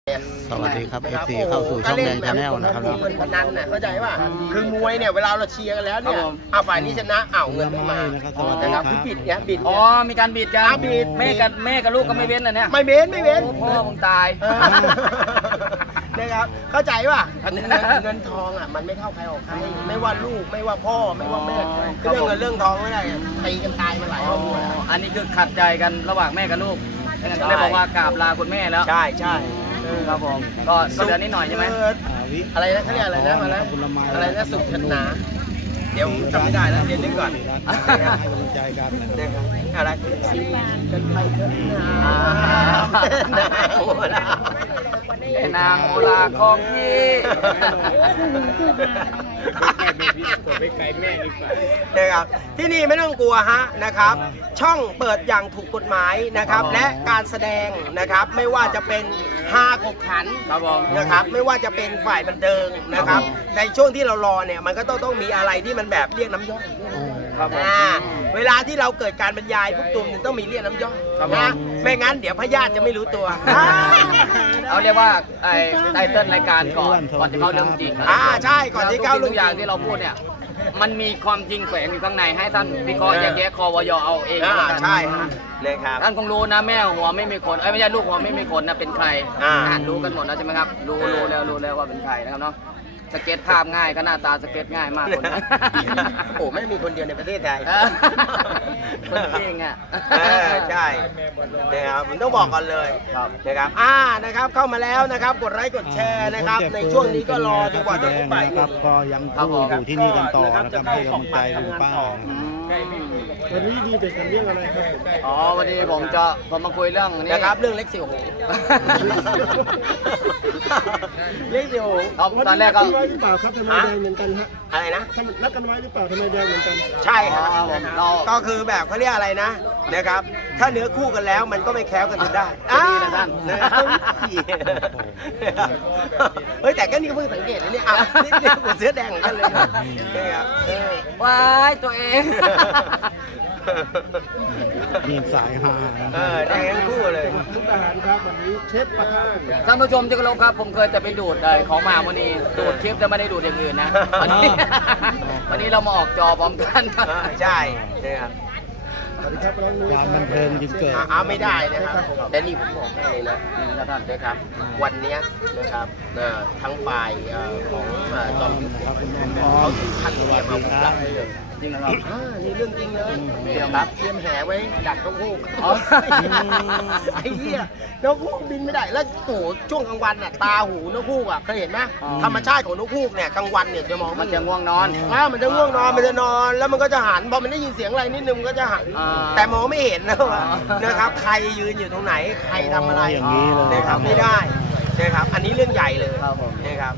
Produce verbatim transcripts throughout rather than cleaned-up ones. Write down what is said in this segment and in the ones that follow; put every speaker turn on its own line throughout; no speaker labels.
สวัสดีครับ เอฟ ซี เข้าสู่ช่องแดงชาแนลนะครับ
เงินพนันน่ะเข้าใจป่ะคือมวยเนี่ยเวลาเราเชียร์กันแล้วเนี่ยเอาฝ่ายนี้ชนะเอาเงินไม่มา
นะครับสวัสดี
นะค
ค
รั
รั
บบ คือบิดเนี่ยบิด
อ๋อ มีการบีดกัน
อ่ะบีด
แม่กับแม่กับลูกก็ไม่เว้นเลยเนี่ย
ไม่เว้นไม่เว้น
โอ้พ่อมึงตาย
เออนะครับเข้าใจป่ะเงินเงินทองอ่ะมันไม่เข้าใครออกใครไม่ว่าลูกไม่ว่าพ่อไม่ว่าแม่คือเรื่องเงินเรื่องทองไม่ได้ตีกันตายมาหลายครอบครัวแล้ว
อันนี้คือขัดใจกันระหว่างแม่กับลูกดังนั้นก็เลยบอกว่ากราบลาคุณแม่แล้ว
ใช่ใช่
ครับผม ก็ก็เหลือนิดหน่อยใช่ไหม
เอออะไรนะเขาเรียกอะไรนะมาแล้วอะไรนะสุขชนะเดี๋ยวจำไม่ได้แล้วเดี๋ยวนึกก่อน
ให้กำลังใจกันนะครับ
อะไรกันไปกันมา
ไอ้นางโอลาของพี่
นะครับที่นี่ไม่ต้องกลัวฮะนะครับ ช่องเปิดอย่างถูกกฎหมายนะครับ และการแสดงนะครับไม่ว่าจะเป็นฮาขบขัน
ครับผม
นะครับไม่ว่าจะเป็นฝ่ายบันเทิงนะครับ ในช่วงที่เรารอเนี่ยมันก็ต้องต้องมีอะไรที่มันแบบเรียกน้ำย่อย
ครับผม
อ่าเวลาที่เราเกิดการบรรยายพวกตุ่มเนี่ยต้องมีเรียกน้ำย่อย
ครับผม
นะไม่งั้นเดี๋ยวพยาธิจะไม่รู้ตัว
เอาเรียกว่าไอ้ไตเติ้ลรายการก่อนก่อนจะเข้าเรื่องจริง
อ่าใช่ก่อนที่เข้า
ทุกอย่างที่เราพูดเนี่ยมันมีความจริงแฝงอยู่ข้างในให้ท่านวิเคราะห์แยกแยะคอวยเอาเอง
อ่า
แล้วกัน
ใช่ฮะนะครับ
ท่านคงรู้นะแม่หัวไม่มีขนเอ้ยไม่ใช่ลูกหัวไม่มีขนนะเป็นใคร
อ่า
อ่านรู้กันหมดแล้วใช่ไหมครับรู้
อ่า
รู้แล้วรู้แล้วว่าเป็นใครนะครับเนาะสเก็ตภาพง่ายก็หน้าตาสเก็ตง่ายมากคนนั้น
โอ้ไม่มีคนเดียวในประเทศไทย
เออคนจริงอ่ะ
เออใช่นะครับผมต้องบอกก่อนเลย
ครับ
นะครับอ่านะครับเข้ามาแล้วนะครับกดไลค์กดแชร์นะครับในช่วงนี้ก็รอจนกว่าจะ
แด
ถึ
ง
งบ่าย
นะครับก็ยังคู่อยู่ที่นี่กันต่อนะครับให้กำลังใจลุงป้า
อืม
วันนี้ดีเด็กกันเรื่องอะไรครับผม
อ๋อวันนี้ผมจะผมมาคุยเรื่องนี้
นะครับเรื่องเล็กเสี่ยวโหงเล็กเสี่ยวโหง
ครับตอนแรกก็
นัดกันไว้หรือเปล่าครับทำไมแดงเหมือนกันฮะ
อะไรนะ
ทำนัดกันไว้หรือเปล่าทำไมแดงเหมือนกัน
ใช่ครับ
อ๋อผมเรา
ก็คือแบบเขาเรียกอะไรนะนะครับ ถ้าเนื้อคู่กันแล้วมันก็ไม่แคล้วกันจนได้
จะดีนะท่าน
นะครับเฮ้ยแต่ก็นี่ก็เพิ่งสังเกตนะเนี่ยอ่ะนี่นี่ผมเสื้อแดงเหมือนกันเลยนะนะครับเออ
ว้ายตัวเอง
มีสายฮา
เออแดงทั้งคู่เลย
ทุกทหารครับวันนี้เชฟปะทะ
ท่านผู้ชมที่เคารพครับผมเคยจะไปดูดเลยของมหาวันนี้ดูดคลิปแต่ไม่ได้ดูดอย่างอื่นนะวันนี้ วันนี้เรามาออกจอพร้อมกัน
เออใช่นะครับ
สวัสดีครับน้องนุ้ย
การบันเทิงจึงเกิด
อ่ะเอาไม่ได้นะครับแต่นี่ผมบอกให้เลยนะ
นี่นะครับท่าน
นะครับ วันเนี้ยนะครับเอ่อทั้งฝ่ายเอ่อของเอ่อจอมยุทธ
ครับคุณน้อง
เขาถึงขั้นเตรียมอาวุธลับเลย
จริงนะครับ
อ่านี่เรื่องจริงเลยเตรียมครับเตรียมแหไว้ดักนกฮูก
อ๋อ
ไอ้เหี้ยนกฮูกบินไม่ได้แล้วโอ้โหช่วงกลางวันน่ะตาหูนกฮูกอ่ะเคยเห็นไหมธรรมชาติของนกฮูกเนี่ยกลางวันเนี่ยจะมอง
มั
ไม่
น
เห็
จะ
น
ง่วงนอน
อ่ามันจะง่วงนอนมันจะนอนแล้วมันก็จะหันพอมันได้ยินเสียงอะไรนิดนึงมันก็จะหัน
อ่า
แต่มองไม่เห็นนะว่า
อ่าน
นะครับใครยืนอยู่ตรงไหนใครทำอะไร
อย่างนี้เลย
นะครับไม่ได้นะครับอันนี้เรื่องใหญ่เลย
ครับผม
นะครับ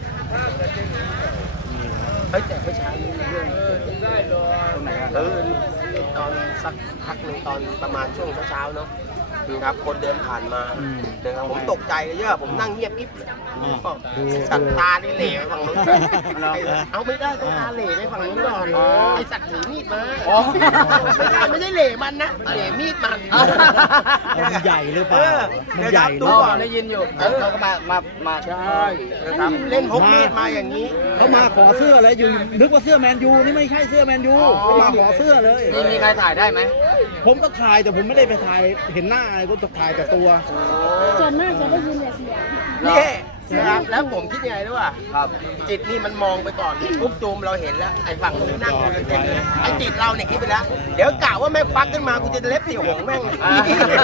เฮ้ยแต่เมื่อเช้านี้มีเรื่องเกิดขึ้น
ตรงไหนครับ
เออตอนสักพักหนึ่งตอนประมาณช่วงเช้าๆเนาะนะครับคนเดินผ่านมานะครับผมตกใจเลยเยอะผมนั่งเงียบกิ๊บเลยสัตว์ตานี่เหล่ไปฝั่งนู้นเอาไม่ได้ต้องตาเหล่ไปฝั่งนู้นก่อนไอสัตว์ถือมีดมา
อ๋อ
ไม่ใช่ไม่ใช่เหล่มันนะเหล่มีดมัน
มันใหญ่หรือเปล่า
เออ
มันใหญ่
ดู
เนาะ
ก่อน
ได้ยินอยู่เขาก็มามามา
ใช่
นะครับเล่นพกมีดมาอย่างนี้
เขามาขอเสื้ออะไรอยู่นึกว่าเสื้อแมนยูนี่ไม่ใช่เสื้อแมนยูเขามาขอเสื้อเลย
มีมีใครถ่ายได้ไหม
ผมก็ถ่ายแต่ผมไม่ได้ไปถ่ายเห็นหน้าอะไรก็จะถ่ายแต่ตัว
ส่วนมากจะได้ยินแต่เสียง
นี่นะครับแล้วผมคิดยังไงรู้ป่ะ
ครับ
จิตนี่มันมองไปก่อนปุ๊บตูมเราเห็นแล้วไอ้ฝั่งนู้นนั่งอยู่เต็มเลยไอ้จิตเราเนี่ยคิดไปแล้ว เดี๋ยวกะว่าแม่งควักขึ้นมากูจะเล็บเสี่ยวหงแม่งเลย
อ่า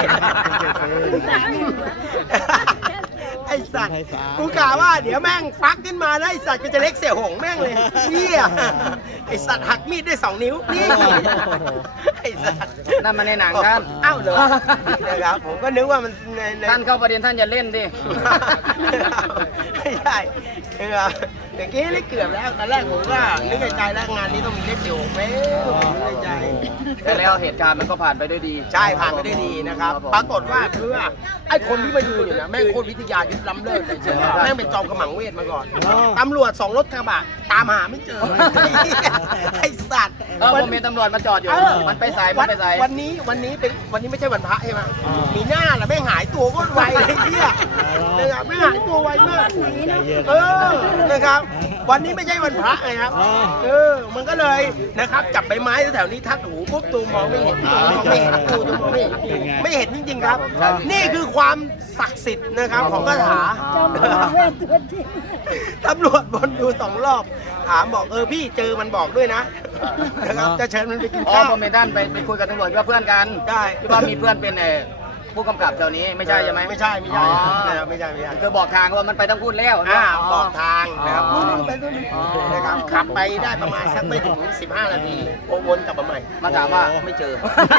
ไอ้สัตว์กูกะว่าเดี๋ยวแม่งฟักขึ้นมาแล้วไอ้สัตว์กูจะเล็กเสี่ยวหงแม่งเลยเฮียไอ้สัตว์หักมีดได้สองนิ้วนี่ไอ้สัตว์
นั่นมาในหนังท่าน
อ้าวเหรอนะครับผมก็นึกว่ามันในใน
ท่านเข้าประเด็นท่านอย่าเล่นดิ
ไม่ใช่นะครับเมื่อกี้เลขเกือบแล้วตอนแรกผมก็นึกในใจแล้วงานนี้ต้องมีเลขสี่หกไหมนึกในใจ
แต่แล้วเหตุการณ์มันก็ผ่านไปด้วยดี
ใช่ผ่านไปได้ดีนะครับ
ครับผม
ปรากฏว่าคือว่าไอ้คนที่มายืนอยู่นะแม่งโคตรวิทยายุทธล้ำเลิศเลยเชื่อป่ะแม่งเป็นจอมขมังเวทมาก่อนตำรวจสองรถกระบะตามหาไม่เจอไอ้สัตว์
เออผมมีตำรวจมาจอดอยู่
เออ
มันไปสายมั
วัน
ไปสาย
วันนี้วันนี้เป็นวันนี้ไม่ใช่วันพระใช่ไหมมีหน้าแหละแม่งหายตัวก็ไวเลยเนี่ยนะครับแม่งหายตัวไวมาก
ใจเย็น
เออนะครับ วันนี้ไม่ใช่วันพระไงครับ
อ๋อ
เออมันก็เลยนะครับจับใบไม้แถวๆนี้ทัดหูปุ๊บตูมมองไม่เห็นตูมมองไม่เห็นตูมมองไม่เห็น
เป็นไง
ไม่เห็นจริงๆครับ นี่คือความศักดิ์สิทธิ์นะครับของคาถา
จอมขมังเวทตัวจริง
ตำรวจวนดูสองรอบ ถามบอกเออพี่เจอมันบอกด้วยนะนะครับจะเชิญมันไปกิน
อ๋อ
ข้าว
ผมเป็นด้านไปไปคุยกับตำรวจว่าเพื่อนกัน
ได้
ที่ว่ามีเพื่อนเป็นเอ่อผู้กำกับแถวนี้ไม่ใช่ใช่ไหม
ไม่ใช่ไม่ใช่
อ๋อ
นะครับไม่ใช่ไม่ใช่
คือบอกทางว่ามันไปต้องพูดแล้ว
อ่าบอกทางนะครับ
อ๋อ
ไปนู่น
อ๋อ
นะครับขับไปได้ประมาณสักไม่ถึงสิบห้านาทีโอวนกลับมาใหม่
มาถามว่าไม่เจอ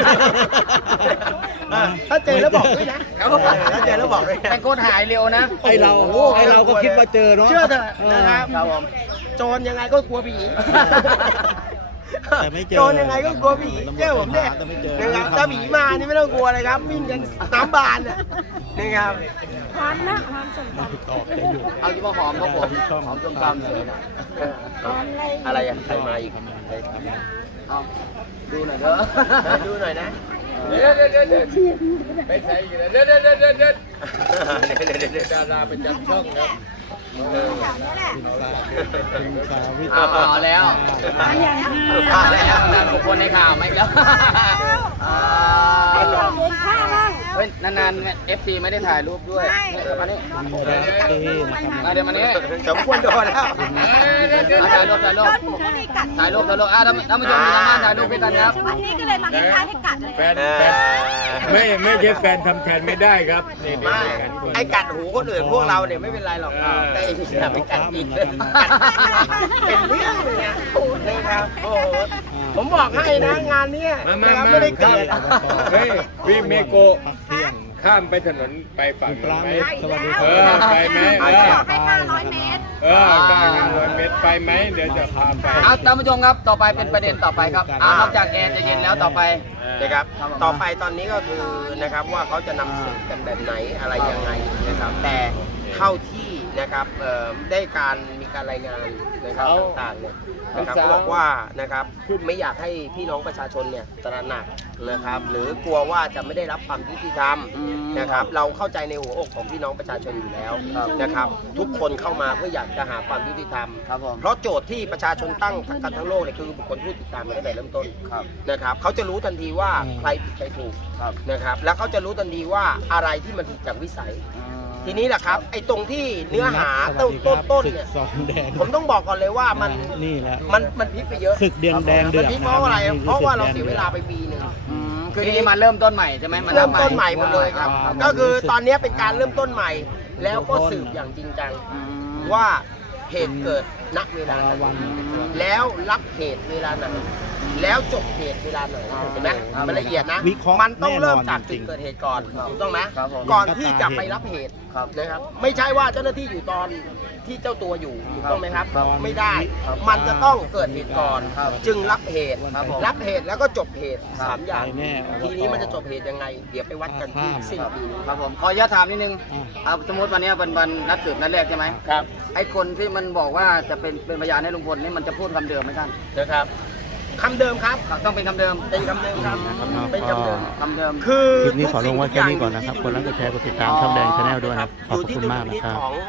เออถ้าเจอแล้วบอกด้วยนะครับ เออถ้าเจอแล้วบอกด้วยนะ
แต่โคตรหายเร็วนะ
ไอเราไอเราก็คิดว่าเจอเนาะ
เชื่อเถอะนะครับ
ครับผม
โจรยังไงก็กลัวผี
แต่ไม่เจอ
โจรยังไงก็กลัวผีเชื่อผมเนี่ย
แต่ไม่เจอ
นะครับถ้าผีมานี่ไม่ต้องกลัวเลยครับวิ่งกันน้ำบานอ่ะนะครับ
หอมนะหอมสมต
ตอบจะอยู่
เอาที่ว่าหอมครับผมหอมส้มตำเลยนะ
เออ
ำหอมอะไร
อะไรอ่ะใครมาอีก
เอาดูหน่อยเด้อ
ดูหน่อยนะ
เดี๋ยวเดี๋ยวเดี๋ยวเดี๋ยวไปใส่อยู่เดี๋ยวเดี๋ยวเดี๋ยวเดี๋ยวเดี๋ยวดาราประจำช่องครับ
คุณสาวิต
เอาเอาแล้ว
อันอย่างห้า
เอาแล้วนั่นบุคคลในข่าวไหมแล้วอ่า
ไอ้อย่างเด็กข้าบ้าง
เฮ้ยนานๆเอฟซีไม่ได้ถ่ายรูปด้วยเนี่ยมานี่
ตีนะครับ
มาเดี๋ยวมานี่
สมควรโดนแล้ว
อ่ะถ่ายรูปถ่ายรูปถ่ายรูปถ่ายรูปอ่ะท่านท่านผู้ชมอยู่ทางบ้านถ่ายรูปด้วยกันครับ
วันนี้ก็เลยมาคล้ายๆให้กัดเลย
แฟนแฟนไม่ไม่ใช่แฟนทำแทนไม่ได้ครับนี่
ไม่ไอ้กัดหูคนอื่นพวกเราเนี่ยไม่เป็นไรหรอกแต่ไอ้ที่ไปกัดอีกกัดเป็นเรื่องเลยนะนะครับโอ้โหผมบอกให้นะงานเนี้ย
มามา
นะครับ
มา
ไม่ได้เกิด
เฮ้ยพี่เมโกะ
พักเที่ยง
ข้ามไปถนนไปฝั่ง
ป
นู้
ลาน
ไหม
เม็ดสวัสดีค
เอ
รั
อบ ไปไหมเออ
ให้ห้าร้อยเมตร
เออได้ห้าร้อยเมตรไปไหมเดี๋ยวจะพาไป
เอาท่านผู้ชมครับต่อไปเป็นประเด็นต่อไปครับอ่านอกจากแอร์จะเย็นแล้วต่อไป
นะครับต่อไปตอนนี้ก็คือนะครับว่าเขาจะนำสืบกันแบบไหนอะไรยังไงนะครับแต่เท่าที่นะครับเอ่อได้การมีการรายงานนะครับต่างๆเนี่ยนะครับเขาบอกว่านะครับไม่อยากให้พี่น้องประชาชนเนี่ยตระหนักนะครับหรือกลัวว่าจะไม่ได้รับความยุติธรรมนะครับเราเข้าใจในหัวอกของพี่น้องประชาชนอยู่แล้วนะครับทุกคนเข้ามาเพื่ออยากจะหาความยุติธรรม
ครับผม
เพราะโจทย์ที่ประชาชนตั้งกันทั้งโลกเนี่ยคือบุคคลผู้ติดตามมาตั้งแต่เริ่มต้น
ครับ
นะครับเขาจะรู้ทันทีว่า
อืม
ใครผิดใครถูก
ครับ
นะครับแล้วเขาจะรู้ทันทีว่าอะไรที่มันผิดจากวิสัย ทีนี้แหละครับไอ้ตรงที่เนื้อหาต้นต้นต้นเนี่ย
สองแดง
ผมต้องบอกก่อนเลยว่ามัน
นี่แหละ
มันมันพลิกไปเยอะ
ศึกเดือนแดงเดื
มั
อน ด
พลิกเพราะอะไร
นี่คือ
เพราะว่าเรา
ศึกแดง
เสียเวลาไปปีหนึ่ง
อืมคือทีนี้มาเริ่มต้นใหม่ใช่ไหมมา
เริ่มต้นใหม่หมดเลยครับ
ครับ
ก็คือตอนนี้เป็นการเริ่มต้นใหม่ แล้วก็สืบอย่างจริงจัง
อืม
ว่าเหตุเกิดณเวลา
ปลา
ไหน
วัน
แล้วรับเหตุเวลาไหนแล้วจบเหตุเวลาไหนเห็นไหมมันละเอียดนะ
วิเคราะห์
มันต้องเริ่มจาก
แน่นอนจริ
จุด
งๆ
เกิดเหตุก่อนถูกต้องไหม
ครับผม
ก่อนที่จะไปรับเหตุ
ครับ
นะครับไม่ใช่ว่าเจ้าหน้าที่อยู่ตอนที่เจ้าตัวอยู่ถูกต้องไหมครับ
ครับ
ไม่ได้
ครับ
มันจะต้องเกิดเหตุก่อน
ครับ
จึงรับเหตุ
ครับผม
รับเหตุแล้วก็จบเหตุสามอย่าง
ไปแน่
ทีนี้มันจะจบเหตุยังไง เดี๋ยวไปวัดกันที่สิ้นปีนี้
ครับผมขออนุญาตถามนิดนึง
อ่า
เอาสมมติวันนี้เป็นวันนัดสืบนัดแรกใช่ไหม
ครับ
ไอ้คนที่มันบอกว่าจะเป็นเป็นพยานให้ลุงพลนี่มันจะพูดคำเดิมไหมท่าน
นะครับคำเดิมครับ
ต้องเป็นคำเดิม
เป็นคำเดิมครับเป็นคำเดิม
คำเดิม
คือ
คลิปนี้ขอลงไว้แค่นี้ก่อนนะครับ คนรักกดแชร์กดติดตามช่องแดงชาแนลด้วยนะครับ ขอบ
ยู่ที่
คุณมาก
ดุลพิ
นะ
นิจ
ครับ
ของ